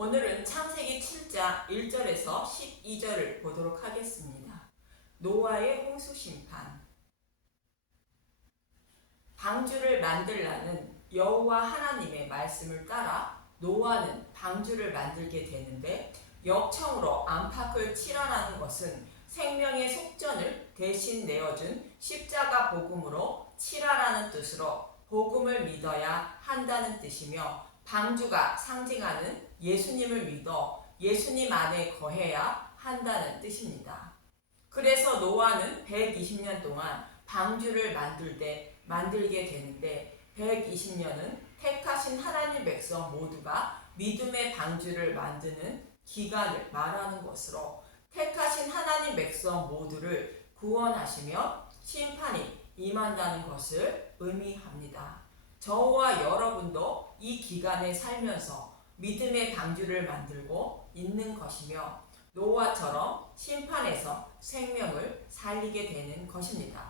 오늘은 창세기 7장 1절에서 12절을 보도록 하겠습니다. 노아의 홍수 심판. 방주를 만들라는 여호와 하나님의 말씀을 따라 노아는 방주를 만들게 되는데, 역청으로 안팎을 칠하라는 것은 생명의 속전을 대신 내어준 십자가 복음으로 칠하라는 뜻으로 복음을 믿어야 한다는 뜻이며, 방주가 상징하는 예수님을 믿어 예수님 안에 거해야 한다는 뜻입니다. 그래서 노아는 120년 동안 방주를 만들게 되는데, 120년은 택하신 하나님 백성 모두가 믿음의 방주를 만드는 기간을 말하는 것으로, 택하신 하나님 백성 모두를 구원하시며 심판이 임한다는 것을 의미합니다. 저와 여러분도 이 기간에 살면서 믿음의 방주를 만들고 있는 것이며, 노아처럼 심판에서 생명을 살리게 되는 것입니다.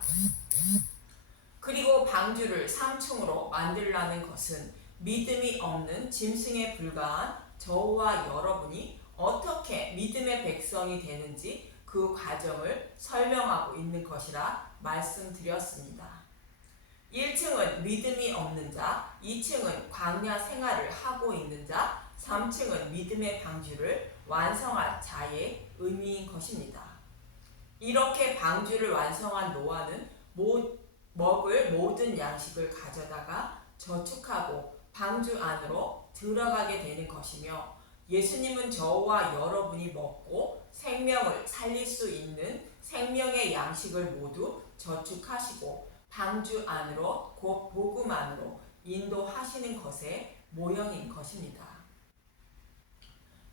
그리고 방주를 3층으로 만들라는 것은 믿음이 없는 짐승에 불과한 저와 여러분이 어떻게 믿음의 백성이 되는지 그 과정을 설명하고 있는 것이라 말씀드렸습니다. 1층은 믿음이 없는 자, 2층은 광야 생활을 하고 있는 자, 3층은 믿음의 방주를 완성할 자의 의미인 것입니다. 이렇게 방주를 완성한 노아는 먹을 모든 양식을 가져다가 저축하고 방주 안으로 들어가게 되는 것이며, 예수님은 저와 여러분이 먹고 생명을 살릴 수 있는 생명의 양식을 모두 저축하시고 방주 안으로, 곧 복음 안으로 인도하시는 것의 모형인 것입니다.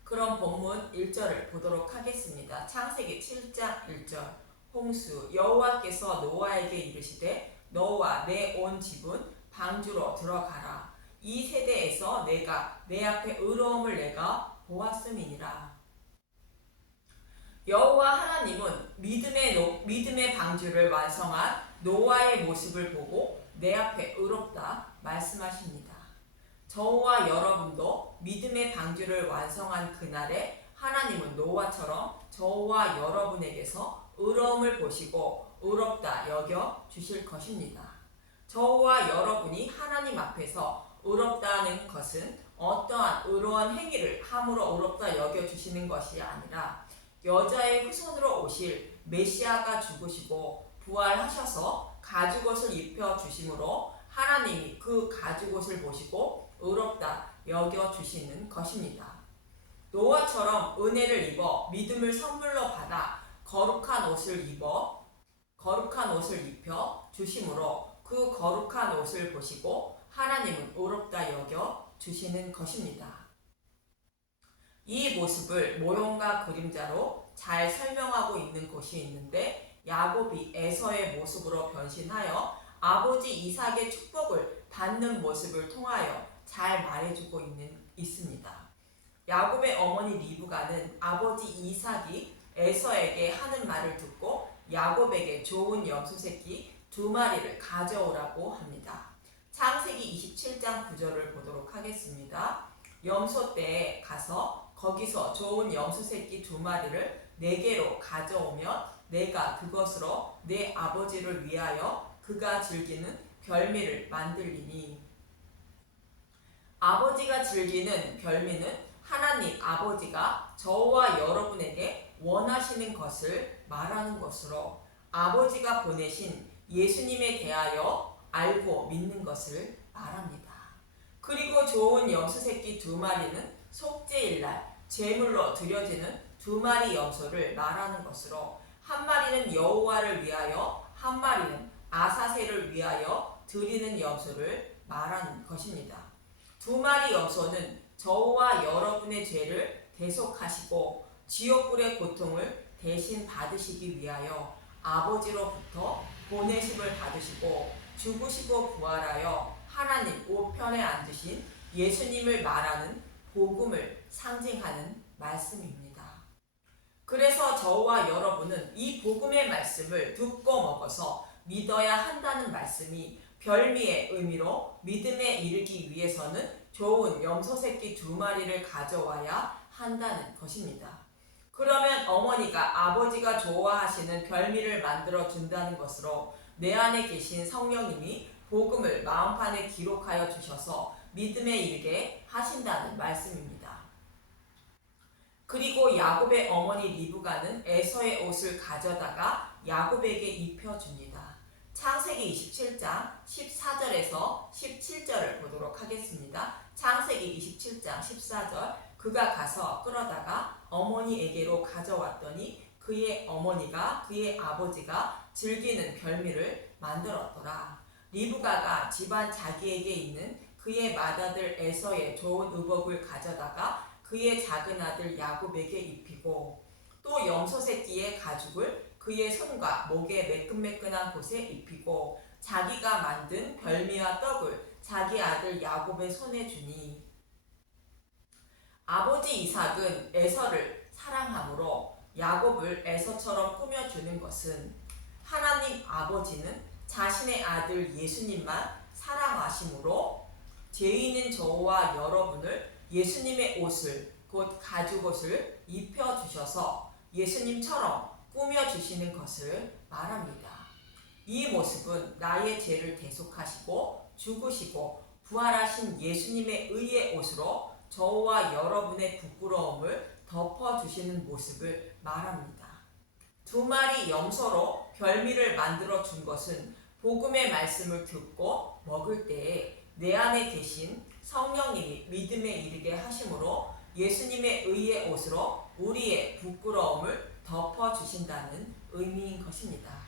그럼 본문 1절을 보도록 하겠습니다. 창세기 7장 1절. 홍수. 여호와께서 노아에게 이르시되 너와 내 온 집은 방주로 들어가라. 이 세대에서 내가 내 앞에 의로움을 내가 보았음이니라. 여호와 하나님은 믿음의 방주를 완성한 노아의 모습을 보고 내 앞에 의롭다 말씀하십니다. 저와 여러분도 믿음의 방주를 완성한 그날에 하나님은 노아처럼 저와 여러분에게서 의로움을 보시고 의롭다 여겨 주실 것입니다. 저와 여러분이 하나님 앞에서 의롭다는 것은 어떠한 의로운 행위를 함으로 의롭다 여겨 주시는 것이 아니라, 여자의 후손으로 오실 메시아가 죽으시고 부활하셔서 가죽옷을 입혀 주심으로 하나님이 그 가죽옷을 보시고 의롭다 여겨 주시는 것입니다. 노아처럼 은혜를 입어 믿음을 선물로 받아 거룩한 옷을 입혀 주심으로 그 거룩한 옷을 보시고 하나님은 의롭다 여겨 주시는 것입니다. 이 모습을 모형과 그림자로 잘 설명하고 있는 곳이 있는데, 야곱이 에서의 모습으로 변신하여 아버지 이삭의 축복을 받는 모습을 통하여 잘 말해주고 있습니다. 야곱의 어머니 리브가는 아버지 이삭이 에서에게 하는 말을 듣고 야곱에게 좋은 염소 새끼 2마리를 가져오라고 합니다. 창세기 27장 9절을 보도록 하겠습니다. 염소떼에 가서 거기서 좋은 염소 새끼 2마리를 내게로 가져오면 내가 그것으로 내 아버지를 위하여 그가 즐기는 별미를 만들리니. 아버지가 즐기는 별미는 하나님 아버지가 저와 여러분에게 원하시는 것을 말하는 것으로, 아버지가 보내신 예수님에 대하여 알고 믿는 것을 말합니다. 그리고 좋은 염소 새끼 2마리는 속죄일날 제물로 드려지는 2마리 염소를 말하는 것으로, 한 마리는 여호와를 위하여 한 마리는 아사셀을 위하여 드리는 염소를 말하는 것입니다. 2마리 염소는 저와 여러분의 죄를 대속하시고 지옥불의 고통을 대신 받으시기 위하여 아버지로부터 보내심을 받으시고 죽으시고 부활하여 하나님 우편에 앉으신 예수님을 말하는 복음을 상징하는 말씀입니다. 그래서 저와 여러분은 이 복음의 말씀을 듣고 먹어서 믿어야 한다는 말씀이 별미의 의미로 믿음에 이르기 위해서는 좋은 염소 새끼 2마리를 가져와야 한다는 것입니다. 그러면 어머니가 아버지가 좋아하시는 별미를 만들어 준다는 것으로 내 안에 계신 성령님이 복음을 마음판에 기록하여 주셔서 믿음에 이르게 하신다는 말씀입니다. 그리고 야곱의 어머니 리브가는 에서의 옷을 가져다가 야곱에게 입혀줍니다. 창세기 27장 14절에서 17절을 보도록 하겠습니다. 창세기 27장 14절 그가 가서 끌어다가 어머니에게로 가져왔더니 그의 어머니가 그의 아버지가 즐기는 별미를 만들었더라. 리브가가 집안 자기에게 있는 그의 맏아들 에서의 좋은 의복을 가져다가 그의 작은 아들 야곱에게 입히고 또 염소 새끼의 가죽을 그의 손과 목의 매끈매끈한 곳에 입히고 자기가 만든 별미와 떡을 자기 아들 야곱의 손에 주니 아버지 이삭은 에서를 사랑하므로 야곱을 에서처럼 꾸며주는 것은 하나님 아버지는 자신의 아들 예수님만 사랑하심으로 죄인인 저와 여러분을 예수님의 옷을 곧 가죽옷을 입혀주셔서 예수님처럼 꾸며주시는 것을 말합니다. 이 모습은 나의 죄를 대속하시고 죽으시고 부활하신 예수님의 의의 옷으로 저와 여러분의 부끄러움을 덮어주시는 모습을 말합니다. 2마리 염소로 별미를 만들어 준 것은 복음의 말씀을 듣고 먹을 때에 내 안에 계신 성령님이 믿음에 이르게 하심으로 예수님의 의의 옷으로 우리의 부끄러움을 덮어주신다는 의미인 것입니다.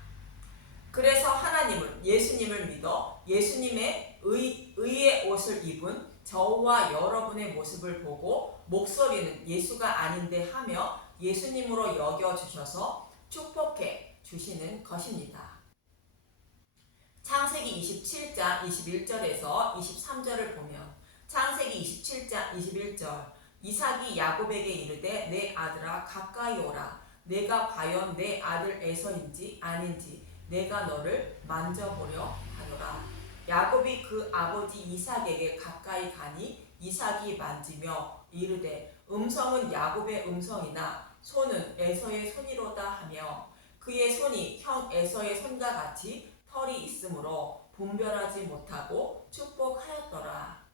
그래서 하나님은 예수님을 믿어 예수님의 의의 옷을 입은 저와 여러분의 모습을 보고 목소리는 예수가 아닌데 하며 예수님으로 여겨주셔서 축복해 주시는 것입니다. 창세기 27장 21절에서 23절을 보면 창세기 27장 21절 이삭이 야곱에게 이르되 내 아들아 가까이 오라 내가 과연 내 아들 에서인지 아닌지 내가 너를 만져보려 하노라. 야곱이 그 아버지 이삭에게 가까이 가니 이삭이 만지며 이르되 음성은 야곱의 음성이나 손은 에서의 손이로다 하며 그의 손이 형 에서의 손과 같이 털이 있으므로 분별하지 못하고 축복하였더라.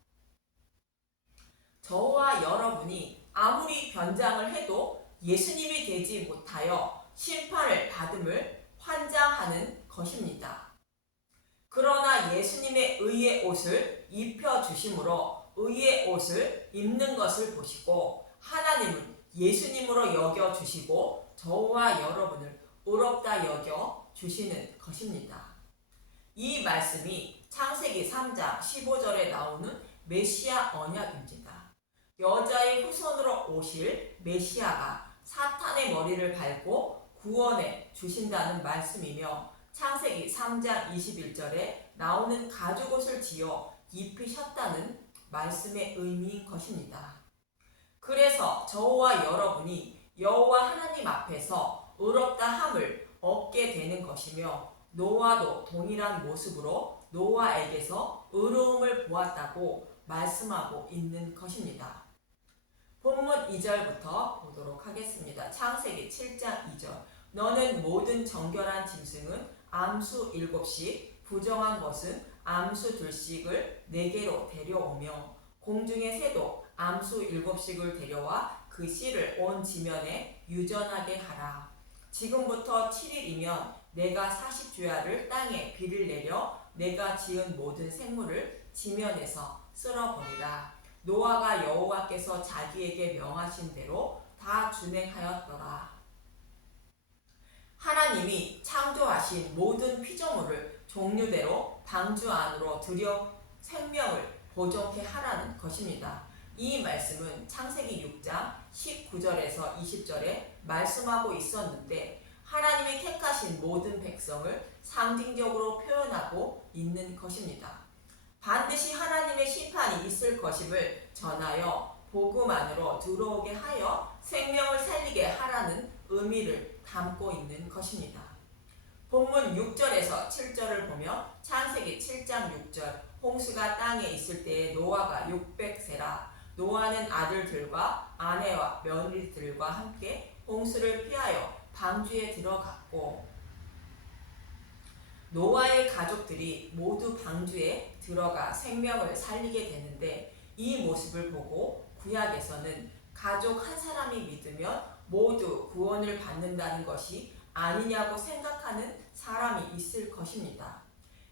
저와 여러분이 아무리 변장을 해도 예수님이 되지 못하여 심판을 받음을 환장하는 것입니다. 그러나 예수님의 의의 옷을 입혀주심으로 의의 옷을 입는 것을 보시고 하나님은 예수님으로 여겨주시고 저와 여러분을 의롭다 여겨주시는 것입니다. 이 말씀이 창세기 3장 15절에 나오는 메시아 언약입니다. 여자의 후손으로 오실 메시아가 사탄의 머리를 밟고 구원해 주신다는 말씀이며 창세기 3장 21절에 나오는 가죽옷을 지어 입히셨다는 말씀의 의미인 것입니다. 그래서 저와 여러분이 여호와 하나님 앞에서 의롭다 함을 얻게 되는 것이며 노아도 동일한 모습으로 노아에게서 의로움을 보았다고 말씀하고 있는 것입니다. 본문 2절부터 보도록 하겠습니다. 창세기 7장 2절 너는 모든 정결한 짐승은 암수 7씩 부정한 것은 암수 2씩을 내게로 데려오며 공중의 새도 암수 7씩을 데려와 그 씨를 온 지면에 유전하게 하라. 지금부터 7일이면 내가 40주야를 땅에 비를 내려 내가 지은 모든 생물을 지면에서 쓸어버리라. 노아가 여호와께서 자기에게 명하신 대로 다 준행하였더라. 하나님이 창조하신 모든 피조물을 종류대로 방주 안으로 들여 생명을 보존케 하라는 것입니다. 이 말씀은 창세기 6장 19절에서 20절에 말씀하고 있었는데 하나님이 택하신 모든 백성을 상징적으로 표현하고 있는 것입니다. 반드시 하나님의 심판이 있을 것임을 전하여 복음 안으로 들어오게 하여 생명을 살리게 하라는 의미를 담고 있는 것입니다. 본문 6절에서 7절을 보면 창세기 7장 6절 홍수가 땅에 있을 때에 노아가 600세라 노아는 아들들과 아내와 며느리들과 함께 홍수를 피하여 방주에 들어갔고 노아의 가족들이 모두 방주에 들어가 생명을 살리게 되는데 이 모습을 보고 구약에서는 가족 한 사람이 믿으면 모두 구원을 받는다는 것이 아니냐고 생각하는 사람이 있을 것입니다.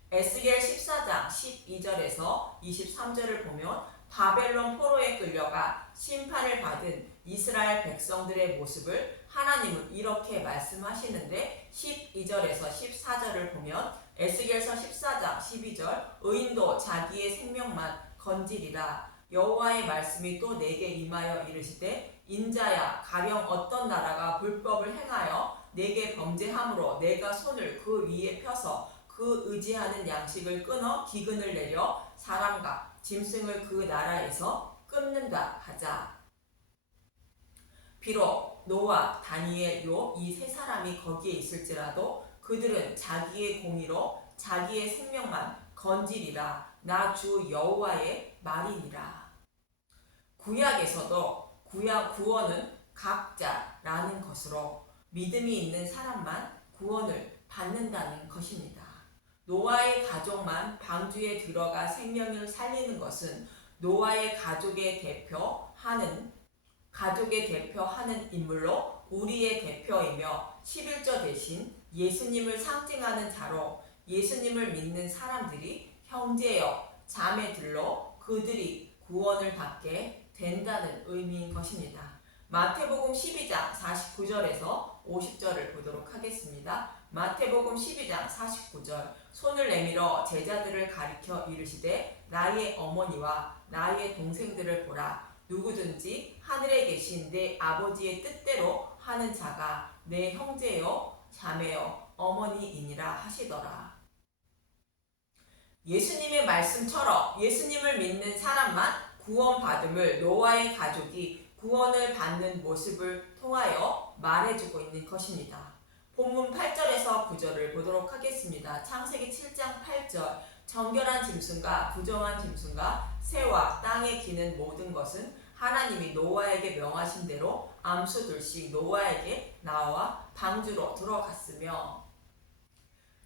에스겔 14장 12절에서 23절을 보면 바벨론 포로에 끌려가 심판을 받은 이스라엘 백성들의 모습을 하나님은 이렇게 말씀하시는데 12절에서 14절을 보면 에스겔서 14장 12절 의인도 자기의 생명만 건지리라 여호와의 말씀이 또 내게 임하여 이르시되 인자야 가령 어떤 나라가 불법을 행하여 내게 범죄함으로 내가 손을 그 위에 펴서 그 의지하는 양식을 끊어 기근을 내려 사람과 짐승을 그 나라에서 끊는다 하자. 비록 노아, 다니엘, 욥 이 세 사람이 거기에 있을지라도 그들은 자기의 공의로 자기의 생명만 건지리라 나 주 여호와의 말이니라. 구약에서도 구원은 각자라는 것으로 믿음이 있는 사람만 구원을 받는다는 것입니다. 노아의 가족만 방주에 들어가 생명을 살리는 것은 노아의 가족의 대표하는 인물로 우리의 대표이며 11조 대신 예수님을 상징하는 자로 예수님을 믿는 사람들이 형제여 자매들로 그들이 구원을 받게 된다는 의미인 것입니다. 마태복음 12장 49절에서 50절을 보도록 하겠습니다. 마태복음 12장 49절 손을 내밀어 제자들을 가리켜 이르시되 나의 어머니와 나의 동생들을 보라 누구든지 하늘에 계신 내 아버지의 뜻대로 하는 자가 내 형제요 자매요 어머니이니라 하시더라. 예수님의 말씀처럼 예수님을 믿는 사람만 구원받음을 노아의 가족이 구원을 받는 모습을 통하여 말해주고 있는 것입니다. 본문 8절에서 9절을 보도록 하겠습니다. 창세기 7장 8절 정결한 짐승과 부정한 짐승과 새와 땅에 기는 모든 것은 하나님이 노아에게 명하신 대로 암수들씩 노아에게 나와 방주로 들어갔으며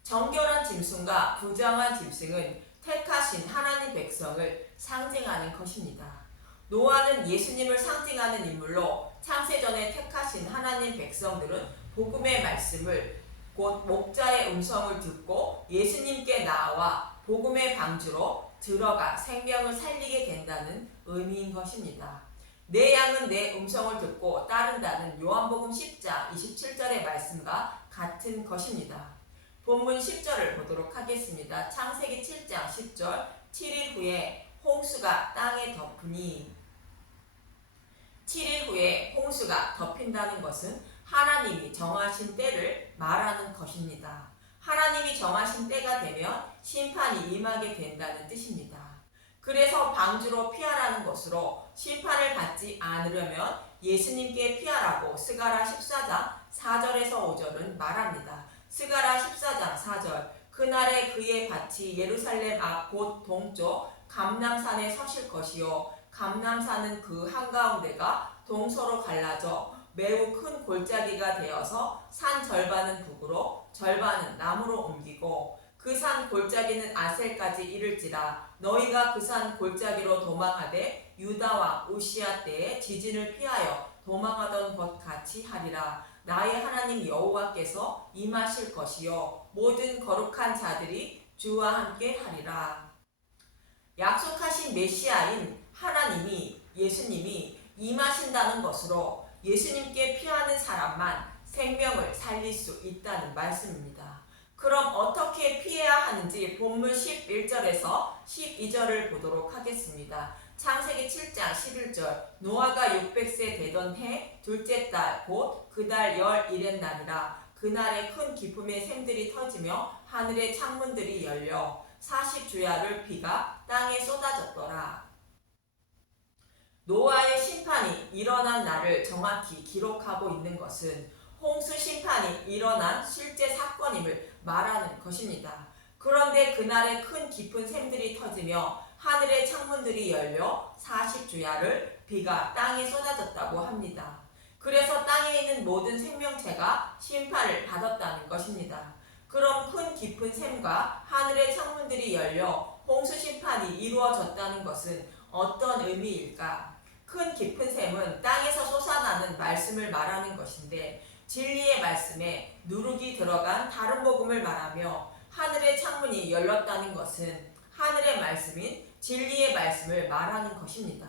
정결한 짐승과 부정한 짐승은 택하신 하나님 백성을 상징하는 것입니다. 노아는 예수님을 상징하는 인물로 창세전에 택하신 하나님 백성들은 복음의 말씀을 곧 목자의 음성을 듣고 예수님께 나와 복음의 방주로 들어가 생명을 살리게 된다는 의미인 것입니다. 내 양은 내 음성을 듣고 따른다는 요한복음 10장 27절의 말씀과 같은 것입니다. 본문 10절을 보도록 하겠습니다. 창세기 7장 10절 7일 후에 홍수가 땅에 덮으니 7일 후에 홍수가 덮인다는 것은 하나님이 정하신 때를 말하는 것입니다. 하나님이 정하신 때가 되면 심판이 임하게 된다는 뜻입니다. 그래서 방주로 피하라는 것으로 심판을 받지 않으려면 예수님께 피하라고 스가랴 14장 4절에서 5절은 말합니다. 스가랴 14장 4절 그날에 그의 밭이 예루살렘 앞 곧 동쪽 감람산에 서실 것이요 감람산은 그 한가운데가 동서로 갈라져 매우 큰 골짜기가 되어서 산 절반은 북으로 절반은 남으로 옮기고 그 산 골짜기는 아셀까지 이를지라 너희가 그 산 골짜기로 도망하되 유다왕 우시야 때에 지진을 피하여 도망하던 것 같이 하리라. 나의 하나님 여호와께서 임하실 것이요 모든 거룩한 자들이 주와 함께 하리라. 약속하신 메시아인 하나님이 예수님이 임하신다는 것으로 예수님께 피하는 사람만 생명을 살릴 수 있다는 말씀입니다. 그럼 어떻게 피해야 하는지 본문 11절에서 12절을 보도록 하겠습니다. 창세기 7장 11절 노아가 600세 되던 해 둘째 달 곧 그 달 11의 날이라 그날에 큰 기쁨의 샘들이 터지며 하늘의 창문들이 열려 40주야를 비가 땅에 쏟아졌더라. 노아의 심판이 일어난 날을 정확히 기록하고 있는 것은 홍수 심판이 일어난 실제 사건임을 말하는 것입니다. 그런데 그날에 큰 깊은 샘들이 터지며 하늘의 창문들이 열려 40주야를 비가 땅에 쏟아졌다고 합니다. 그래서 땅에 있는 모든 생명체가 심판을 받았다는 것입니다. 그럼 큰 깊은 샘과 하늘의 창문들이 열려 홍수 심판이 이루어졌다는 것은 어떤 의미일까? 큰 깊은 샘은 땅에서 솟아나는 말씀을 말하는 것인데 진리의 말씀에 누룩이 들어간 다른 복음을 말하며 하늘의 창문이 열렸다는 것은 하늘의 말씀인 진리의 말씀을 말하는 것입니다.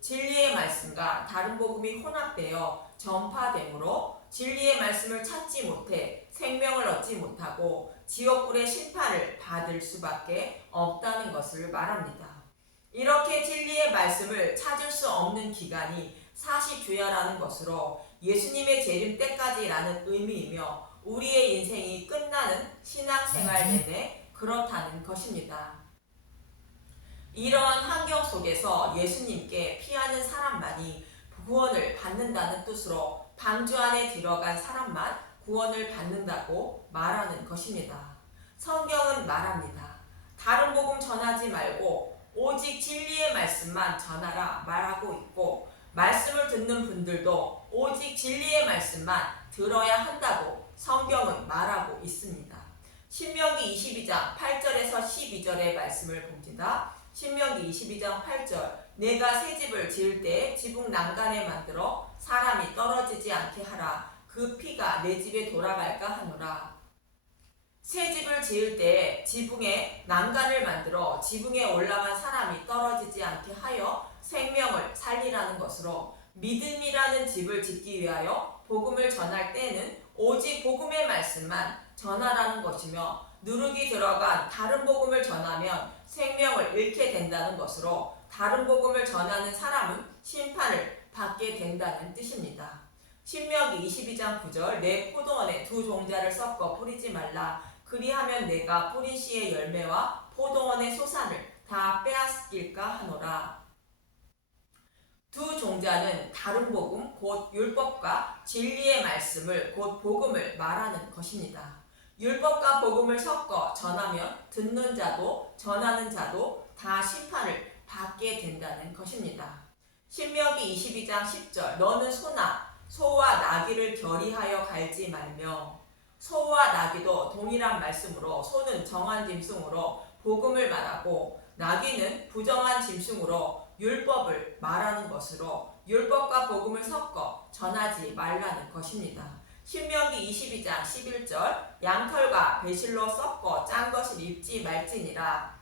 진리의 말씀과 다른 복음이 혼합되어 전파되므로 진리의 말씀을 찾지 못해 생명을 얻지 못하고 지옥불의 심판을 받을 수밖에 없다는 것을 말합니다. 이렇게 진리의 말씀을 찾을 수 없는 기간이 40주야라는 것으로 예수님의 재림 때까지라는 의미이며 우리의 인생이 끝나는 신앙생활 내내 그렇다는 것입니다. 이러한 환경 속에서 예수님께 피하는 사람만이 구원을 받는다는 뜻으로 방주 안에 들어간 사람만 구원을 받는다고 말하는 것입니다. 성경은 말합니다. 다른 복음 전하지 말고 오직 진리의 말씀만 전하라 말하고 있고 말씀을 듣는 분들도 오직 진리의 말씀만 들어야 한다고 성경은 말하고 있습니다. 신명기 22장 8절에서 12절의 말씀을 봅니다. 신명기 22장 8절 내가 새 집을 지을 때 지붕 난간에 만들어 사람이 떨어지지 않게 하라. 그 피가 내 집에 돌아갈까 하노라. 새 집을 지을 때 지붕에 난간을 만들어 지붕에 올라간 사람이 떨어지지 않게 하여 생명을 살리라는 것으로 믿음이라는 집을 짓기 위하여 복음을 전할 때는 오직 복음의 말씀만 전하라는 것이며 누룩이 들어간 다른 복음을 전하면 생명을 잃게 된다는 것으로 다른 복음을 전하는 사람은 심판을 받게 된다는 뜻입니다. 신명기 22장 9절 내 포도원에 두 종자를 섞어 뿌리지 말라. 그리하면 내가 뿌린 씨의 열매와 포도원의 소산을 다 빼앗길까 하노라. 두 종자는 다른 복음 곧 율법과 진리의 말씀을 곧 복음을 말하는 것입니다. 율법과 복음을 섞어 전하면 듣는 자도 전하는 자도 다 심판을 받게 된다는 것입니다. 신명기 22장 10절 너는 소와 나귀를 결의하여 갈지 말며 소와 나귀도 동일한 말씀으로 소는 정한 짐승으로 복음을 말하고 나귀는 부정한 짐승으로 율법을 말하는 것으로 율법과 복음을 섞어 전하지 말라는 것입니다. 신명기 22장 11절 양털과 배실로 섞어 짠 것을 입지 말지니라.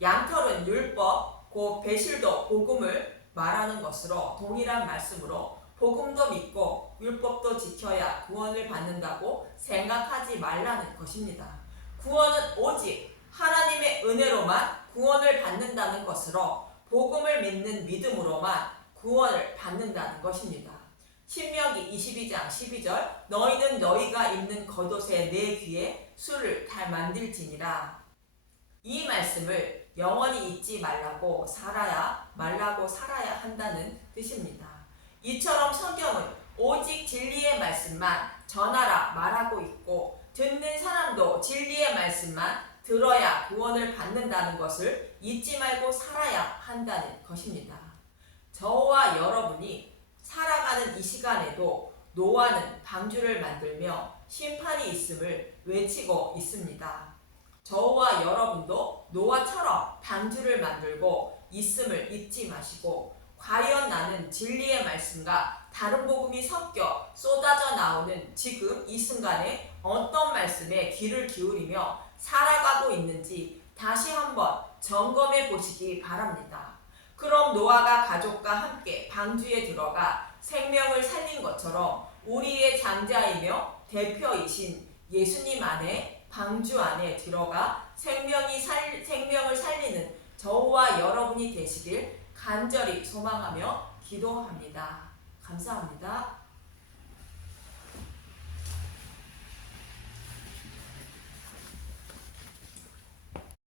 양털은 율법, 곧 배실도 복음을 말하는 것으로 동일한 말씀으로 복음도 믿고 율법도 지켜야 구원을 받는다고 생각하지 말라는 것입니다. 구원은 오직 하나님의 은혜로만 구원을 받는다는 것으로 복음을 믿는 믿음으로만 구원을 받는다는 것입니다. 신명기 22장 12절 너희는 너희가 입는 겉옷에 내 귀에 술을 다 만들지니라. 이 말씀을 영원히 잊지 말라고 살아야 한다는 뜻입니다. 이처럼 성경은 오직 진리의 말씀만 전하라 말하고 있고 듣는 사람도 진리의 말씀만 들어야 구원을 받는다는 것을 잊지 말고 살아야 한다는 것입니다. 저와 여러분이 살아가는 이 시간에도 노아는 방주를 만들며 심판이 있음을 외치고 있습니다. 저와 여러분도 노아처럼 방주를 만들고 있음을 잊지 마시고 과연 나는 진리의 말씀과 다른 복음이 섞여 쏟아져 나오는 지금 이 순간에 어떤 말씀에 귀를 기울이며 살아가고 있는지 다시 한번 점검해 보시기 바랍니다. 그럼 노아가 가족과 함께 방주에 들어가 생명을 살린 것처럼 우리의 장자이며 대표이신 예수님 안에 방주 안에 들어가 생명을 살리는 저와 여러분이 되시길 간절히 소망하며 기도합니다. 감사합니다.